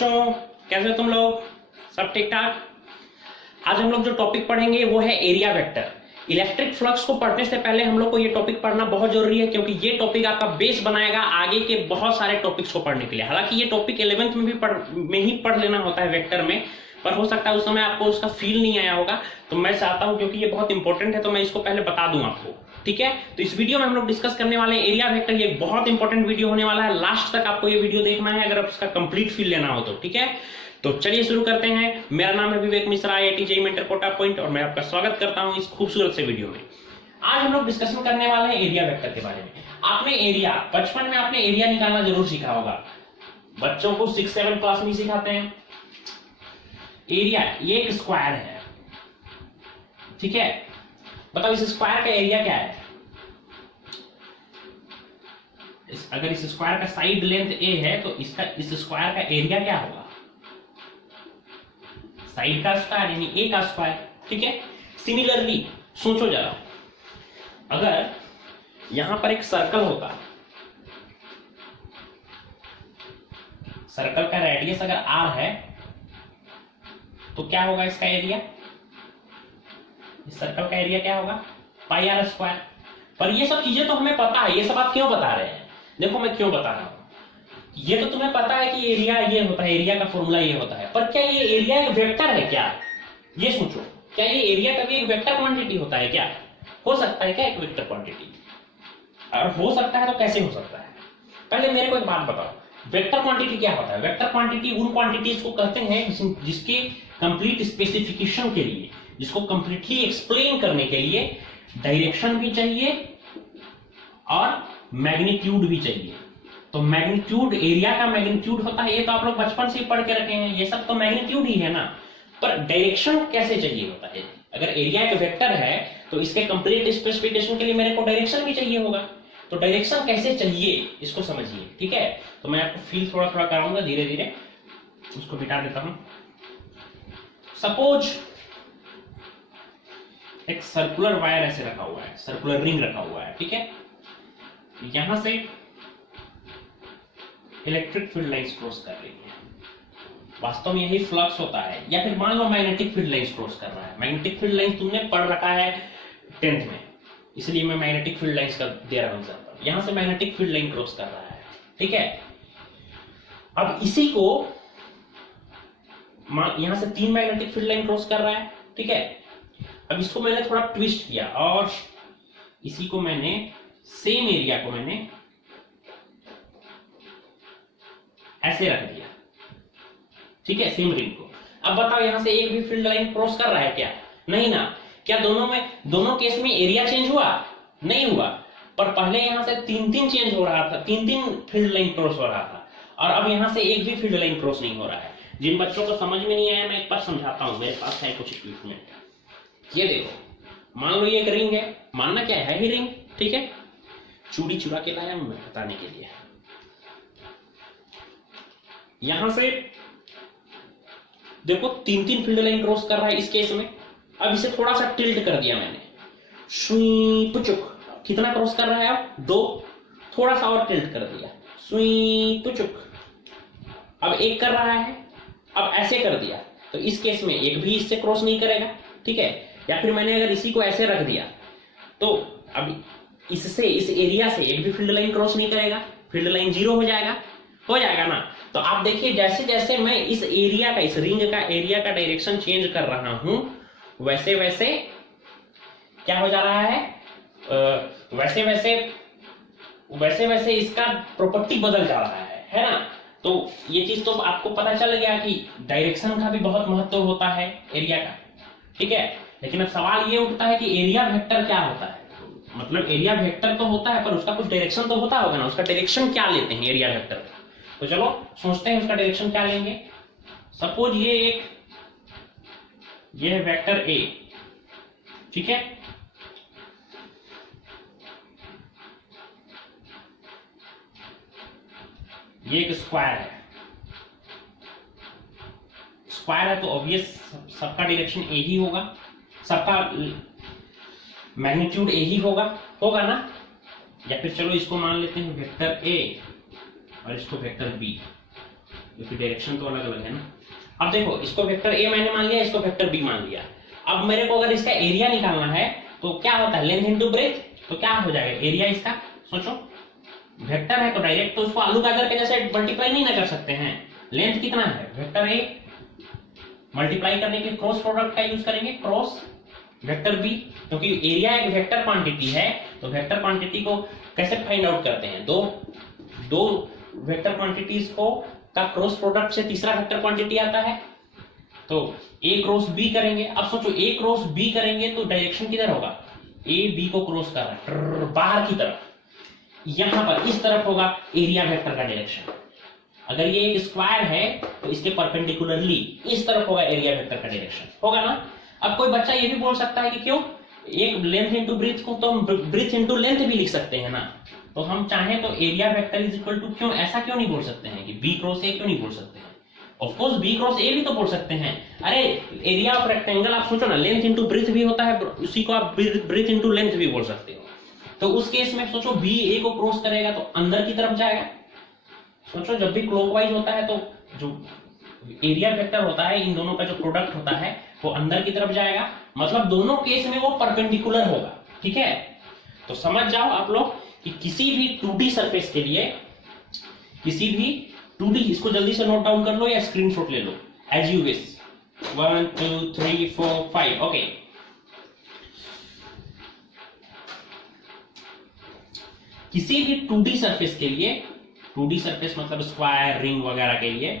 बच्चों, कैसे हो तुम लोग? सब ठीक ठाक? आज हम लोग जो टॉपिक पढ़ेंगे वो है एरिया वेक्टर। इलेक्ट्रिक फ्लक्स को पढ़ने से पहले हम लोग को ये टॉपिक पढ़ना बहुत जरूरी है, क्योंकि ये टॉपिक आपका बेस बनाएगा आगे के बहुत सारे टॉपिक्स को पढ़ने के लिए। हालांकि ये टॉपिक 11th में ही पढ़ लेना होता है वेक्टर में, पर हो सकता है उस समय आपको उसका फील नहीं आया होगा। तो मैं चाहता हूं, क्योंकि ये बहुत इंपॉर्टेंट है, तो मैं इसको पहले बता दूं आपको, ठीक है? तो इस वीडियो में हम लोग डिस्कस करने वाले हैं एरिया वेक्टर। ये बहुत इंपॉर्टेंट वीडियो होने वाला है, लास्ट तक आपको ये वीडियो देखना है अगर आप उसका कंप्लीट फील लेना हो तो, ठीक है? तो चलिए शुरू करते हैं। मेरा नाम है Vivek Mishra, IIT JEE mentor Kota point, और मैं आपका स्वागत करता हूं इस खूबसूरत से वीडियो में। आज हम लोग डिस्कशन करने वाले हैं एरिया वेक्टर के बारे में। आपने एरिया, बचपन में आपने एरिया निकालना जरूर सीखा होगा। बच्चों को 6-7 क्लास में सिखाते हैं। एरिया ये एक स्क्वायर है, ठीक है? बताओ इस स्क्वायर का एरिया क्या है? अगर इस स्क्वायर का साइड लेंथ a है तो इसका इस स्क्वायर का एरिया क्या होगा? साइड का स्क्वायर यानी a का स्क्वायर, ठीक है? सिमिलरली सोचो जरा, अगर यहां पर एक सर्कल होता, सर्कल का रेडियस अगर r है तो क्या होगा इसका एरिया? इस सर्कल का एरिया क्या होगा? पाई r स्क्वायर। पर ये सब चीजें तो हमें पता है, ये सब आप क्यों बता रहे हैं? देखो मैं क्यों बता रहा हूं। ये तो तुम्हें पता है कि एरिया ये होता है, एरिया का फॉर्मूला ये होता है, पर क्या ये एरिया एक वेक्टर है क्या? ये सोचो, क्या ये एरिया कभी एक वेक्टर क्वांटिटी होता है क्या? हो सकता है क्या एक वेक्टर क्वांटिटी? और हो सकता है तो कैसे हो सकता है? पहले मेरे को एक बात बताओ, वेक्टर क्वांटिटी क्या होता है? वेक्टर क्वांटिटी उन क्वांटिटीज को कहते हैं जिसके कंप्लीट स्पेसिफिकेशन के लिए, जिसको कंप्लीटली एक्सप्लेन करने के लिए डायरेक्शन भी चाहिए और मैग्नीट्यूड भी चाहिए। तो मैग्नीट्यूड, एरिया का मैग्नीट्यूड होता है, ये तो आप लोग बचपन से ही पढ़ के रखे हैं, ये सब तो मैग्नीट्यूड ही है ना। पर डायरेक्शन कैसे चाहिए होता है? अगर एरिया एक वेक्टर है तो इसके कंप्लीट स्पेसिफिकेशन के लिए मेरे को डायरेक्शन भी चाहिए होगा। तो डायरेक्शन कैसे चाहिए इसको समझिए, ठीक है? तो मैं आपको फील थोड़ा थोड़ा कराऊंगा, धीरे धीरे उसको मिटा देता हूं। सपोज एक सर्कुलर वायर ऐसे रखा हुआ है, सर्कुलर रिंग रखा हुआ है, ठीक है? यहां से इलेक्ट्रिक फील्ड लाइंस क्रॉस कर रही है। वास्तव में यही फ्लक्स होता है, या फिर मान लो मैग्नेटिक फील्ड लाइंस क्रॉस कर रहा है। मैग्नेटिक फील्ड लाइंस तुमने पढ़ रखा है 10th में, इसलिए मैं मैग्नेटिक फील्ड लाइंस का दे रहा हूं एग्जांपल। यहां से मैग्नेटिक फील्ड लाइन क्रॉस कर रहा है, ठीक है? अब इसी को यहां से 3 मैग्नेटिक फील्ड लाइन क्रॉस कर रहा है, ठीक है? अब इसको मैंने थोड़ा ट्विस्ट किया और इसी को मैंने, सेम एरिया को मैंने ऐसे रख दिया, ठीक है? सेम रिंग को। अब बताओ यहां से एक भी फील्ड लाइन क्रॉस कर रहा है क्या? नहीं ना। क्या दोनों केस में एरिया चेंज हुआ? नहीं हुआ। पर पहले यहां से 3-3 चेंज हो रहा था, 3-3 फील्ड लाइन क्रॉस हो रहा था, और अब यहां से एक भी फील्ड लाइन क्रॉस नहीं हो रहा है। जिन बच्चों को समझ में नहीं आया मैं एक बार समझाता हूं, मेरे पास है कुछ इक्विपमेंट। ये देखो, मान लो ये एक रिंग है, मानना क्या है ही रिंग, ठीक है? चूड़ी चुरा के लाया हूं मैं बताने के लिए। यहां से देखो 3-3 फील्ड लाइन क्रॉस कर रहा है इस केस में। अब इसे थोड़ा सा टिल्ट कर दिया मैंने, सुई पुचुक। कितना क्रॉस कर रहा है अब? 2। थोड़ा सा और टिल्ट कर दिया, सुई पुचुक। अब 1 कर रहा है, अब ऐसे कर दिया तो इस केस में एक भी इससे क्रॉस नहीं करेगा, ठीक है? या फिर मैंने अगर इसी को ऐसे रख दिया तो अब इससे, इस एरिया से एक भी फील्ड लाइन क्रॉस नहीं करेगा, फील्ड लाइन 0 हो जाएगा ना। तो आप देखिए, जैसे जैसे मैं इस एरिया का, इस रिंग का एरिया का डायरेक्शन चेंज कर रहा हूं, वैसे वैसे क्या हो जा रहा है? वैसे वैसे इसका प्रॉपर्टी बदल जा रहा है ना? तो ये चीज तो आपको पता चल गया कि डायरेक्शन का भी बहुत महत्व होता है एरिया का, ठीक है? लेकिन अब सवाल ये उठता है कि एरिया वेक्टर क्या होता है? मतलब एरिया वेक्टर तो होता है, पर उसका कुछ डायरेक्शन तो होता होगा ना। उसका डायरेक्शन क्या लेते हैं एरिया वेक्टर का? तो चलो सोचते हैं उसका डायरेक्शन क्या लेंगे। सपोज ये है वेक्टर A, ठीक है? ये एक स्क्वायर है, स्क्वायर है तो ऑब्वियस सबका डायरेक्शन A ही होगा, सबका मैग्नीट्यूड A ही होगा ना। या फिर चलो इसको मान लेते हैं वेक्टर A और इसको वेक्टर B। क्योंकि डायरेक्शन तो अलग अलग है ना। अब देखो, इसको वेक्टर ए मैंने मान लिया, इसको वेक्टर बी मान लिया। अब मेरे को अगर इसका एरिया निकालना है तो क्या होता है, लेंथ इनटू ब्रेथ, तो क्या हो जाएगा एरिया इसका। सोचो, वेक्टर है तो डायरेक्ट तो उसको आलू गाजर के जैसे मल्टीप्लाई नहीं ना कर सकते हैं। लेंथ कितना है, वेक्टर ए मल्टीप्लाई करने के क्रॉस प्रोडक्ट का यूज करेंगे, क्रॉस वेक्टर बी, क्योंकि एरिया एक वेक्टर क्वांटिटी है। तो वेक्टर क्वांटिटी को कैसे फाइंड आउट करते हैं, दो वेक्टर क्वांटिटीज को का क्रॉस प्रोडक्ट से तीसरा वेक्टर क्वांटिटी आता है। तो ए क्रॉस बी करेंगे। अब सोचो, ए क्रॉस बी करेंगे तो डायरेक्शन किधर होगा, ए बी को क्रॉस कर रहा है बाहर की तरफ, यहां पर इस तरफ होगा एरिया वेक्टर का डायरेक्शन। अगर ये एक स्क्वायर है तो इसके परपेंडिकुलरली इस तरफ होगा एरिया वेक्टर का डायरेक्शन, होगा ना। अब कोई बच्चा ये भी बोल सकता है कि क्यों, एक लेंथ इनटू ब्रीथ को तो हम ब्रीथ इनटू लेंथ भी लिख सकते हैं ना। तो हम चाहें तो area vector is equal to, क्यों ऐसा क्यों नहीं बोल सकते हैं कि बी क्रॉस ए क्यों नहीं बोल सकते हैं। Of course B cross A भी तो बोल सकते हैं। अरे एरिया ऑफ रेक्टेंगल आप सोचो ना, लेंथ इनटू ब्रीथ भी होता है, उसी को आप ब्रीथ इनटू लेंथ भी बोल सकते हो। तो उस केस में सोचो, बी ए को क्रॉस करेगा तो अंदर की तरफ जाएगा। सोचो, जब भी क्लॉकवाइज होता है तो जो एरिया वेक्टर होता है, इन दोनों का जो प्रोडक्ट होता है वो अंदर की तरफ जाएगा, मतलब दोनों केस में वो परपेंडिकुलर होगा। ठीक है, तो समझ जाओ आप लोग कि किसी भी 2D सरफेस के लिए, किसी भी 2D, इसको जल्दी से नोट डाउन कर लो या स्क्रीनशॉट ले लो, एज यू विश। 1 2 3 4 5 ओके। किसी भी 2D सरफेस के लिए, 2D सरफेस मतलब स्क्वायर, रिंग वगैरह के लिए,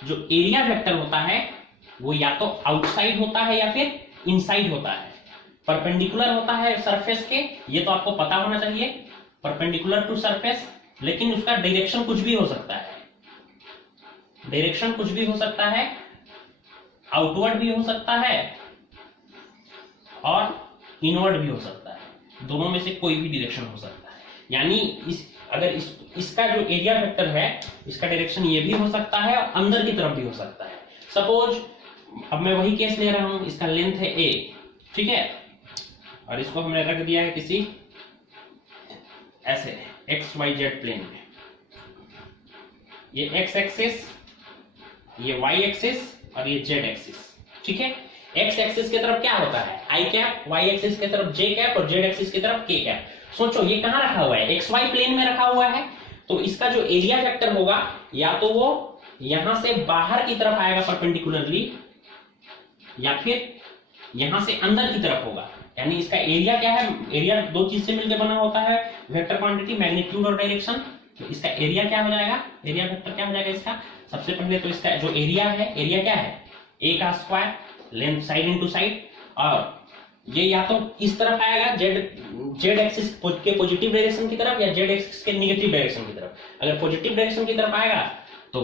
जो एरिया वेक्टर होता है वो या तो आउटसाइड होता है या फिर इनसाइड होता है। परपेंडिकुलर होता है सरफेस के, ये तो आपको पता होना चाहिए, परपेंडिकुलर टू सरफेस, लेकिन उसका डायरेक्शन कुछ भी हो सकता है। डायरेक्शन कुछ भी हो सकता है, आउटवर्ड भी हो सकता है और इनवर्ड भी हो सकता है। दोनों में से कोई भी डायरेक्शन हो सकता है। यानी अगर इसका जो एरिया वेक्टर है, इसका डायरेक्शन ये भी हो सकता है और अंदर की तरफ भी हो सकता है। सपोज अब मैं वही केस ले रहा हूं, इसका लेंथ है ए, ठीक है, और इसको हमने रख दिया है किसी ऐसे एक्स वाई जेड प्लेन में। ये एक्स एक्सिस, ये वाई एक्सिस और ये जेड एक्सिस। ठीक है, एक्स एक्सिस की तरफ क्या होता है, आई कैप, वाई एक्सिस की तरफ जे कैप और जेड एक्सिस की तरफ के कैप। सोचो, ये कहां रखा हुआ है, एक्स वाई प्लेन में रखा हुआ है। तो इसका जो एरिया वेक्टर होगा, या तो वो यहां से बाहर की तरफ आएगा परपेंडिकुलरली, या फिर यहां से अंदर की तरफ होगा। यानी इसका एरिया क्या है, एरिया दो चीज से मिलकर बना होता है, वेक्टर क्वांटिटी, मैग्नीट्यूड और डायरेक्शन। तो इसका एरिया क्या हो जाएगा, एरिया वेक्टर क्या हो जाएगा इसका। सबसे पहले तो इसका जो एरिया है, एरिया क्या है, ए का square, length side into side, और ये या तो इस तरफ आएगा जेड एक्सिस के पॉजिटिव डायरेक्शन की तरफ या जेड एक्सिस के नेगेटिव डायरेक्शन की तरफ। अगर पॉजिटिव डायरेक्शन की तरफ आएगा तो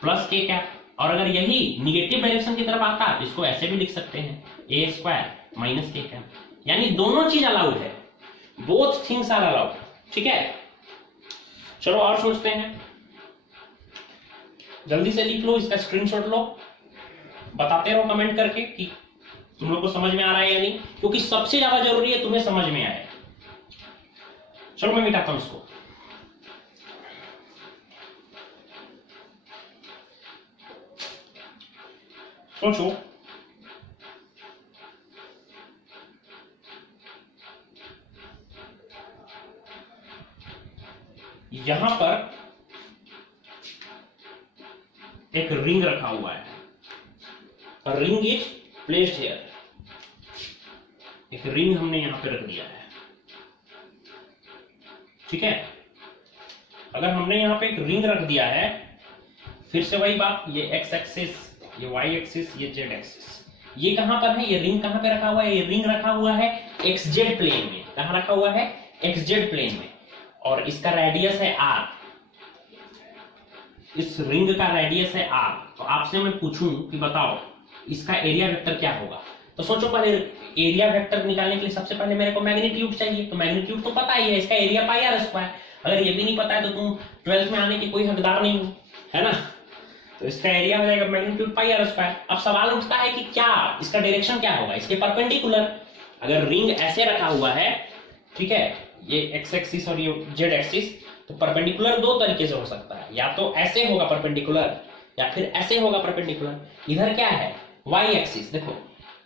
प्लस के कैप, और अगर यही निगेटिव डायरेक्शन की तरफ आता है तो इसको ऐसे भी लिख सकते हैं, ए स्क्वायर माइनस के कैप। यानी दोनों चीज अलाउड है, बोथ थिंग्स आर अलाउड। ठीक है, चलो और सोचते हैं, जल्दी से लिख लो, इसका स्क्रीनशॉट लो, बताते रहो कमेंट करके कि तुम लोग को समझ में आ रहा है या नहीं, क्योंकि सबसे ज्यादा जरूरी है तुम्हें समझ में आए। चलो मैं मिटाता हूं इसको। सोचो, यहां पर एक रिंग रखा हुआ है, रिंग इज प्लेस्ड हियर। एक रिंग हमने यहां पे रख दिया है। ठीक है, अगर हमने यहां पे एक रिंग रख दिया है, फिर से वही बात, ये एक्स एक्सिस, ये वाई एक्सिस, ये जेड एक्सिस, ये कहां पर है, ये रिंग कहां पे रखा हुआ है, ये रिंग रखा हुआ है एक्स जेड प्लेन में। कहां रखा हुआ है, एक्स जेड प्लेन में, और इसका रेडियस है आर। इस रिंग का रेडियस है आर। तो आपसे मैं पूछूं कि बताओ इसका एरिया वेक्टर क्या होगा। तो सोचो, पहले एरिया वेक्टर निकालने के लिए सबसे पहले मेरे को मैग्नीट्यूड चाहिए। तो मैग्नीट्यूड तो पता ही है, इसका एरिया पाई आर स्क्वायर। अगर ये भी नहीं पता है तो तुम 12th में आने की कोई हकदार नहीं हो, है ना। तो इसका एरिया हो जाएगा मैग्नीट्यूड पाई आर स्क्वायर। अब सवाल उठता है कि क्या इसका डायरेक्शन क्या होगा, इसके परपेंडिकुलर। अगर रिंग ऐसे रखा हुआ है, ठीक है, ये एक्स एक्सिस और ये जेड एक्सिस, तो परपेंडिकुलर दो तरीके से हो सकता है, या तो ऐसे होगा परपेंडिकुलर या फिर ऐसे होगा परपेंडिकुलर। इधर क्या है वाई एक्सिस देखो,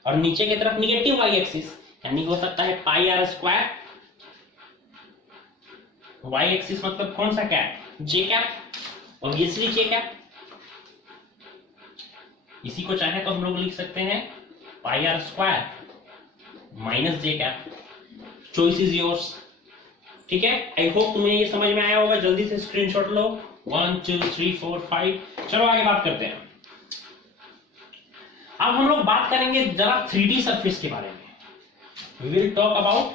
और नीचे की तरफ निगेटिव वाई एक्सिस, यानी हो सकता है pi r square. Y axis मतलब कौन सा cap, j cap, obviously j cap. इसी को चाहे तो हम लोग लिख सकते हैं pi r square minus j cap. Choice is yours. ठीक है, आई होप तुम्हें ये समझ में आया होगा। जल्दी से स्क्रीनशॉट लो। 1 2 3 4 5। चलो आगे बात करते हैं। अब हम लोग बात करेंगे जरा 3D सरफेस के बारे में। We will talk about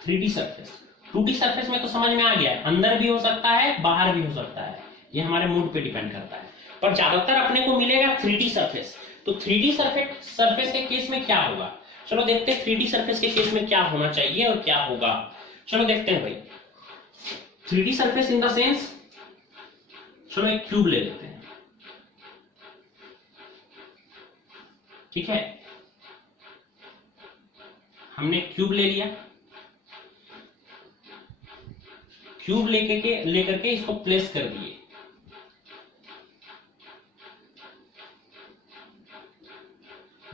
3D surface. 2D surface में तो समझ में आ गया, अंदर भी हो सकता है बाहर भी हो सकता है, ये हमारे मूड पे डिपेंड करता है, पर ज्यादातर अपने को मिलेगा 3D सरफेस। तो 3D सरफेस के केस में क्या होगा, चलो देखते हैं 3D सरफेस के केस में क्या होना चाहिए और क्या होगा। चलो देखते हैं भाई 3D surface in the sense, चलो एक क्यूब ले लेते हैं। ठीक है, हमने क्यूब ले लिया, क्यूब लेकर के इसको प्लेस कर दिए।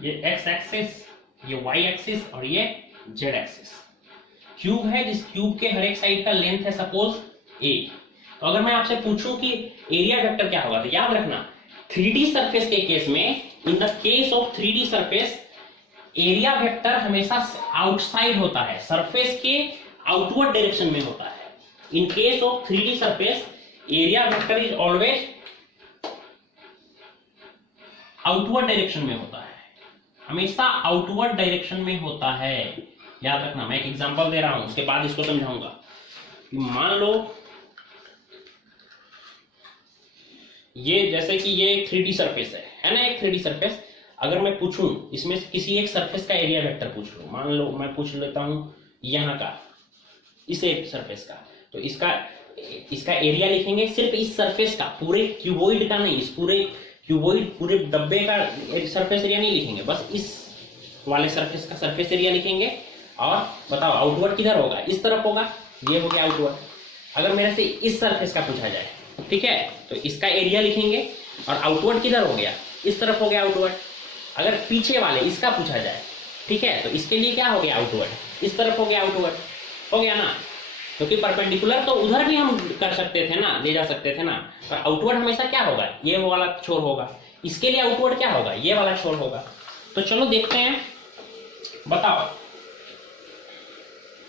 ये एक्स एक्सिस, ये वाई एक्सिस और ये जेड एक्सिस। क्यूब है, जिस क्यूब के हर एक साइड का लेंथ है सपोज ए। तो अगर मैं आपसे पूछूं कि एरिया वेक्टर क्या होगा, तो याद रखना 3D सरफेस के केस में, in the case of 3D surface, area vector हमेशा आउटसाइड होता है, सरफेस के आउटवर्ड डायरेक्शन में होता है। In case of 3D surface area vector is always outward direction में होता है, हमेशा आउटवर्ड डायरेक्शन में होता है। याद रखना, मैं एक एग्जांपल दे रहा हूं, उसके बाद इसको समझाऊंगा। मान लो ये जैसे कि ये एक 3D सरफेस है ना, एक 3D सरफेस। अगर मैं पूछूं इसमें से किसी एक सरफेस का एरिया वेक्टर पूछ लो, मान लो मैं पूछ लेता हूं यहां का, इस एक सरफेस का, तो इसका एरिया लिखेंगे सिर्फ इस सरफेस का, पूरे क्यूबॉइड का नहीं, इस पूरे क्यूबॉइड पूरे डब्बे का सरफेस एरिया नहीं लिखेंगे, बस इस वाले सरफेस का सरफेस एरिया लिखेंगे। और बताओ आउटवर्ड किधर होगा, इस तरफ होगा, ये हो गया आउटवर्ड। अगर मेरे से इस सरफेस का पूछा जाए, ठीक है, तो इसका एरिया लिखेंगे, और आउटवर्ड किधर हो गया, इस तरफ हो गया आउटवर्ड। अगर पीछे वाले इसका पूछा जाए, ठीक है, तो इसके लिए क्या हो गया आउटवर्ड, इस तरफ हो गया आउटवर्ड, हो गया ना, क्योंकि परपेंडिकुलर तो उधर भी हम कर सकते थे ना, ले जा सकते थे ना, पर आउटवर्ड हमेशा क्या होगा, ये वो वाला छोर होगा। इसके लिए आउटवर्ड क्या होगा, ये वाला छोर होगा। तो चलो देखते हैं, बताओ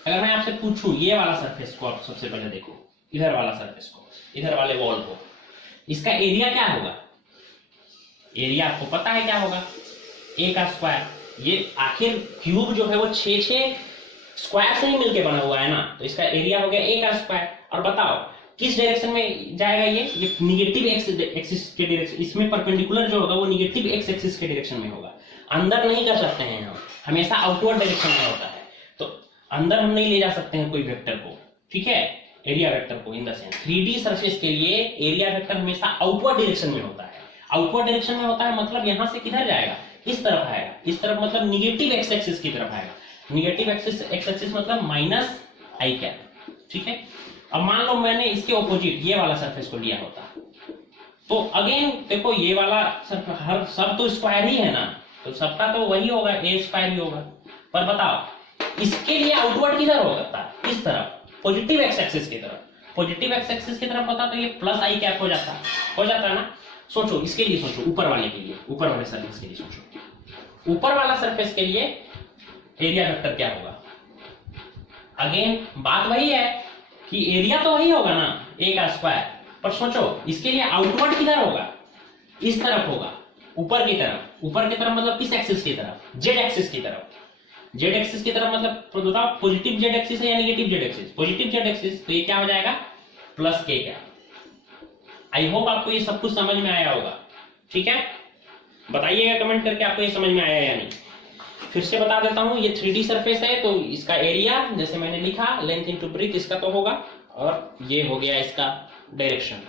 अगर मैं आपसे पूछूं ये वाला सरफेस को, आप सबसे पहले देखो इधर वाला सरफेस को, इधर वाले वॉल को, इसका एरिया क्या होगा, एरिया आपको पता है क्या होगा, ए का स्क्वायर। ये आखिर क्यूब जो है वो 6 स्क्वायर से ही मिलके बना हुआ है ना, तो इसका एरिया हो गया ए का स्क्वायर। और बताओ किस डायरेक्शन में जाएगा, ये निगेटिव एक्स एक्सिस के डायरेक्शन, इसमें परपेंडिकुलर जो होगा वो निगेटिव एक्स एक्सिस के डायरेक्शन में होगा। अंदर नहीं कर सकते हैं हम, हमेशा आउटवर्ड डायरेक्शन में होता है, तो अंदर हम नहीं ले जा सकते हैं कोई वेक्टर को, ठीक है, एरिया वेक्टर को। In the sense 3D surface के लिए एरिया वेक्टर हमेशा आउटवर्ड डायरेक्शन में होता है। आउटवर्ड डायरेक्शन में होता है मतलब यहां से किधर जाएगा, इस तरफ आएगा, इस तरफ मतलब निगेटिव एक्स एक्सिस की तरफ आएगा। निगेटिव एक्सिस एक्स एक्सिस मतलब माइनस आई कैप, ठीक है। अब मान लो मैंने इसके ऑपोजिट ये वाला सरफेस को लिया होता, तो अगेन देखो ये वाला सरफेस हर सब तो स्क्वायर ही है ना, तो सबका तो वही होगा, ए स्क्वायर ही होगा। पर बताओ इसके लिए आउटवर्ड किधर होगा, इस तरफ, पॉजिटिव एक्स एक्सिस की तरफ। पॉजिटिव एक्स एक्सिस की तरफ होता तो ये प्लस आई कैप हो जाता ना। सोचो इसके लिए, सोचो ऊपर वाले के लिए, ऊपर वाले सरफेस के लिए सोचो, ऊपर वाला सरफेस के लिए एरिया वेक्टर क्या होगा। अगेन बात वही है कि एरिया तो वही होगा ना, ए का स्क्वायर, पर सोचो इसके लिए आउटवर्ड किधर होगा, इस तरफ होगा, ऊपर की तरफ। ऊपर की तरफ मतलब किस एक्सिस की तरफ, जेड एक्सिस की तरफ। जेड एक्सिस की तरफ मतलब बताओ पॉजिटिव जेड एक्सिस है या negative Z axis, positive Z axis, तो ये क्या हो जाएगा प्लस के क्या। आई होप आपको ये सब कुछ समझ में आया होगा, ठीक है। बताइएगा कमेंट करके आपको ये समझ में आया या नहीं। फिर से बता देता हूं, ये 3D सरफेस है, तो इसका एरिया जैसे मैंने लिखा लेंथ इनटू ब्रेथ इसका तो होगा, और ये हो गया इसका डायरेक्शन,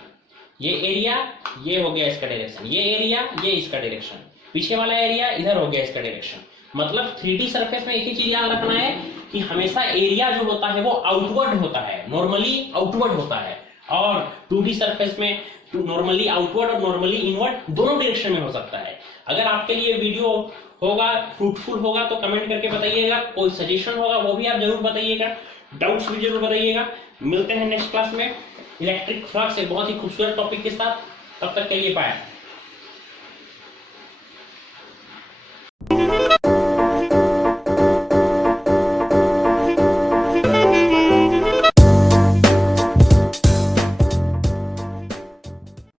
ये एरिया, ये हो गया इसका डायरेक्शन, ये एरिया, ये इसका डायरेक्शन, पीछे वाला एरिया इधर हो गया इसका डायरेक्शन। मतलब 3D सरफेस में एक ही चीज याद रखना है कि हमेशा एरिया जो होता है वो आउटवर्ड होता है, नॉर्मली आउटवर्ड होता है, और 2D सरफेस में नॉर्मली आउटवर्ड और नॉर्मली इनवर्ड दोनों डायरेक्शन में हो सकता है। अगर आपके लिए वीडियो होगा फ्रूटफुल होगा तो कमेंट करके बताइएगा, कोई सजेशन होगा वो भी आप जरूर बताइएगा, डाउट्स भी जरूर बताइएगा। मिलते हैं नेक्स्ट क्लास में इलेक्ट्रिक फ्लक्स एक बहुत ही खूबसूरत टॉपिक के साथ, तब तक के लिए बाय।